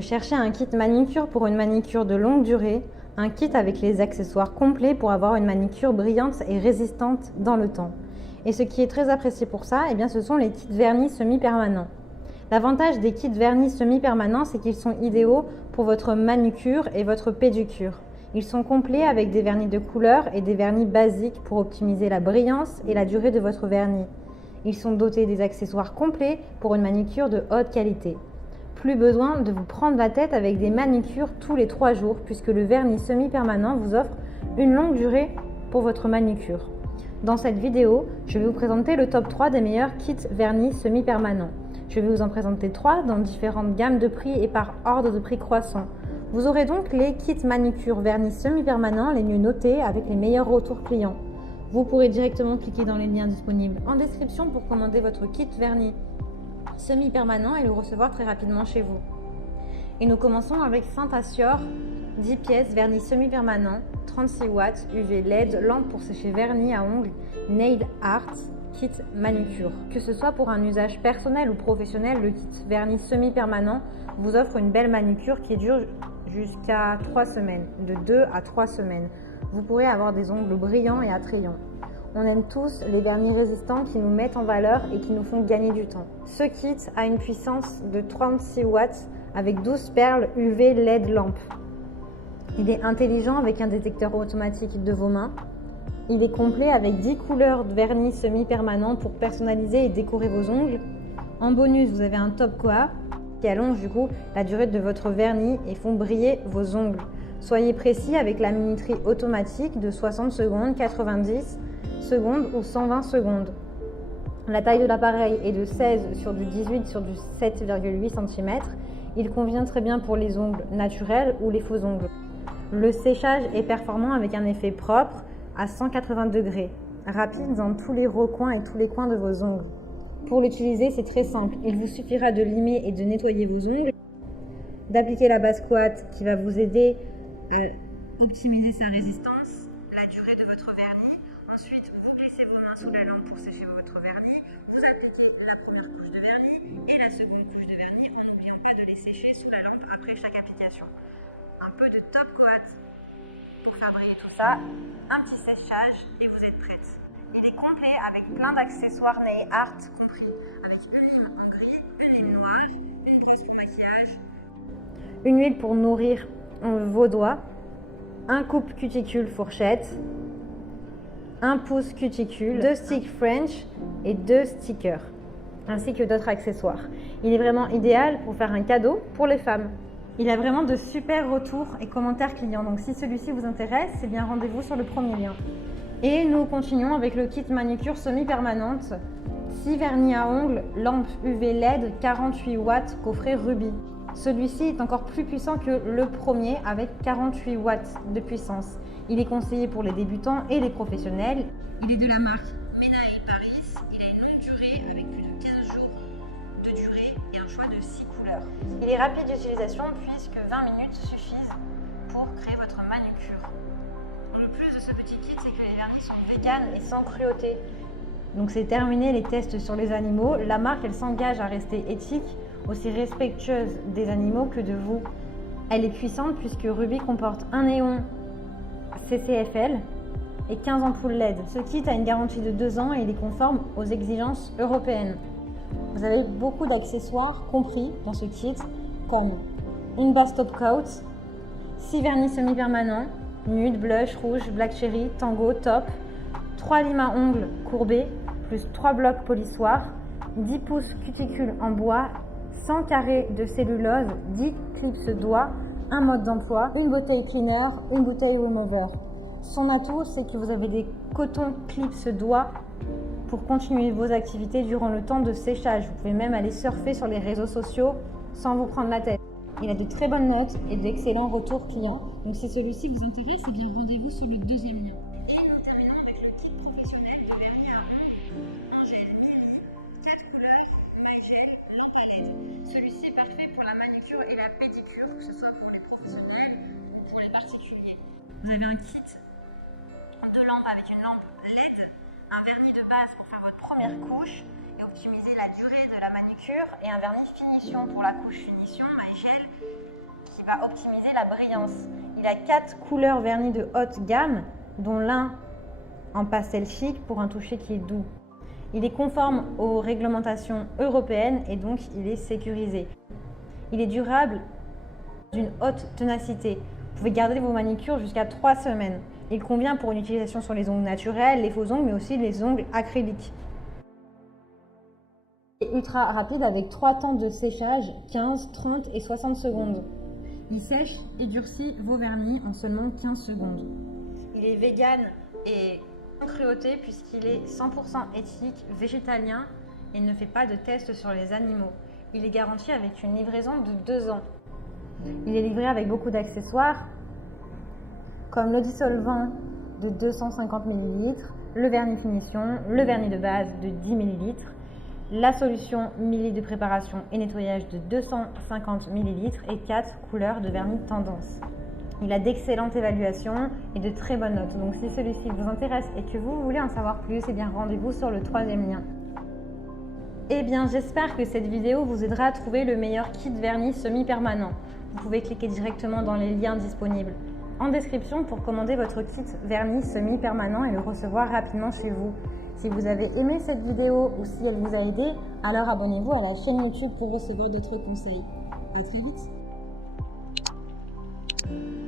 Vous cherchez un kit manicure pour une manicure de longue durée, un kit avec les accessoires complets pour avoir une manicure brillante et résistante dans le temps. Et ce qui est très apprécié pour ça, eh bien, ce sont les kits vernis semi-permanents. L'avantage des kits vernis semi-permanents, c'est qu'ils sont idéaux pour votre manucure et votre pédicure. Ils sont complets avec des vernis de couleur et des vernis basiques pour optimiser la brillance et la durée de votre vernis. Ils sont dotés des accessoires complets pour une manicure de haute qualité. Plus besoin de vous prendre la tête avec des manicures tous les 3 jours puisque le vernis semi-permanent vous offre une longue durée pour votre manicure. Dans cette vidéo, je vais vous présenter le top 3 des meilleurs kits vernis semi-permanents. Je vais vous en présenter 3 dans différentes gammes de prix et par ordre de prix croissant. Vous aurez donc les kits manicure vernis semi-permanents les mieux notés avec les meilleurs retours clients. Vous pourrez directement cliquer dans les liens disponibles en description pour commander votre kit vernis semi-permanent et le recevoir très rapidement chez vous. Et nous commençons avec Saint-Assior, 10 pièces, vernis semi-permanent, 36 watts, UV LED, lampe pour sécher vernis à ongles, nail art, kit manucure. Que ce soit pour un usage personnel ou professionnel, le kit vernis semi-permanent vous offre une belle manucure qui dure jusqu'à 3 semaines, de 2 à 3 semaines. Vous pourrez avoir des ongles brillants et attrayants. On aime tous les vernis résistants qui nous mettent en valeur et qui nous font gagner du temps. Ce kit a une puissance de 36 watts avec 12 perles UV LED lampe. Il est intelligent avec un détecteur automatique de vos mains. Il est complet avec 10 couleurs de vernis semi-permanent pour personnaliser et décorer vos ongles. En bonus, vous avez un top coat qui allonge du coup la durée de votre vernis et font briller vos ongles. Soyez précis avec la minuterie automatique de 60 secondes, 90 secondes ou 120 secondes. La taille de l'appareil est de 16 sur du 18 sur du 7,8 cm. Il convient très bien pour les ongles naturels ou les faux ongles. Le séchage est performant avec un effet propre à 180 degrés, rapide dans tous les recoins et tous les coins de vos ongles. Pour l'utiliser, c'est très simple. Il vous suffira de limer et de nettoyer vos ongles, d'appliquer la base coat qui va vous aider à optimiser sa résistance, la durée de votre vernis. Ensuite, vous glissez vos mains sous la lampe pour sécher votre vernis. Vous appliquez la première couche de vernis et la seconde couche de vernis en n'oubliant pas de les sécher sous la lampe après chaque application. Un peu de top coat pour faire briller tout ça, un petit séchage et vous êtes prête. Il est complet avec plein d'accessoires nail art compris, avec une lime en gris, une lime noire, une brosse pour maquillage, une huile pour nourrir vos doigts, un coupe cuticule fourchette, un pouce cuticule, 2 sticks French et 2 stickers, ainsi que d'autres accessoires. Il est vraiment idéal pour faire un cadeau pour les femmes. Il a vraiment de super retours et commentaires clients, donc si celui-ci vous intéresse, c'est bien rendez-vous sur le premier lien. Et nous continuons avec le kit manucure semi-permanente, 6 vernis à ongles, lampe UV LED, 48 watts, coffret rubis. Celui-ci est encore plus puissant que le premier avec 48 watts de puissance. Il est conseillé pour les débutants et les professionnels. Il est de la marque Menael Paris. Il a une longue durée avec plus de 15 jours de durée et un choix de 6 couleurs. Il est rapide d'utilisation puisque 20 minutes suffisent pour créer votre manucure. Le plus de ce petit kit, c'est que les vernis sont véganes et sans cruauté. Donc c'est terminé les tests sur les animaux. La marque, elle s'engage à rester éthique, aussi respectueuse des animaux que de vous. Elle est puissante puisque Ruby comporte un néon CCFL et 15 ampoules LED. Ce kit a une garantie de 2 ans et il est conforme aux exigences européennes. Vous avez beaucoup d'accessoires compris dans ce kit, comme une base top coat, 6 vernis semi-permanents, nude, blush, rouge, black cherry, tango, top, 3 limes à ongles courbés, plus 3 blocs polissoirs, 10 pouces cuticules en bois, 100 carrés de cellulose, 10 clips doigts, un mode d'emploi, une bouteille cleaner, une bouteille remover. Son atout, c'est que vous avez des cotons clips doigts pour continuer vos activités durant le temps de séchage. Vous pouvez même aller surfer sur les réseaux sociaux sans vous prendre la tête. Il a de très bonnes notes et d'excellents retours clients. Donc si celui-ci vous intéresse, eh bien rendez-vous sur le deuxième lien. Et nous terminons avec le kit professionnel de vernis à ongles, un gel mini, 4 couleurs, Nigel, lampe à LED. Celui-ci est parfait pour la manucure et la pédicure, que ce soit pour les professionnels ou pour les particuliers. Vous avez un kit de lampes avec une lampe LED, un vernis de base pour faire votre première couche optimiser la durée de la manucure et un vernis finition pour la couche finition, Nigel, va optimiser la brillance. Il a 4 couleurs vernis de haute gamme, dont l'un en pastel chic pour un toucher qui est doux. Il est conforme aux réglementations européennes et donc il est sécurisé. Il est durable, d'une haute ténacité. Vous pouvez garder vos manicures jusqu'à 3 semaines. Il convient pour une utilisation sur les ongles naturels, les faux ongles, mais aussi les ongles acryliques. Il est ultra rapide avec 3 temps de séchage, 15, 30 et 60 secondes. Il sèche et durcit vos vernis en seulement 15 secondes. Il est vegan et cruauté puisqu'il est 100% éthique, végétalien et ne fait pas de tests sur les animaux. Il est garanti avec une livraison de 2 ans. Il est livré avec beaucoup d'accessoires comme le dissolvant de 250 ml, le vernis finition, le vernis de base de 10 ml, la solution milli de préparation et nettoyage de 250 ml et 4 couleurs de vernis tendance. Il a d'excellentes évaluations et de très bonnes notes. Donc si celui-ci vous intéresse et que vous voulez en savoir plus, eh bien rendez-vous sur le 3e lien. Eh bien j'espère que cette vidéo vous aidera à trouver le meilleur kit vernis semi-permanent. Vous pouvez cliquer directement dans les liens disponibles en description pour commander votre kit vernis semi-permanent et le recevoir rapidement chez vous. Si vous avez aimé cette vidéo ou si elle vous a aidé, alors abonnez-vous à la chaîne YouTube pour recevoir d'autres conseils. À très vite!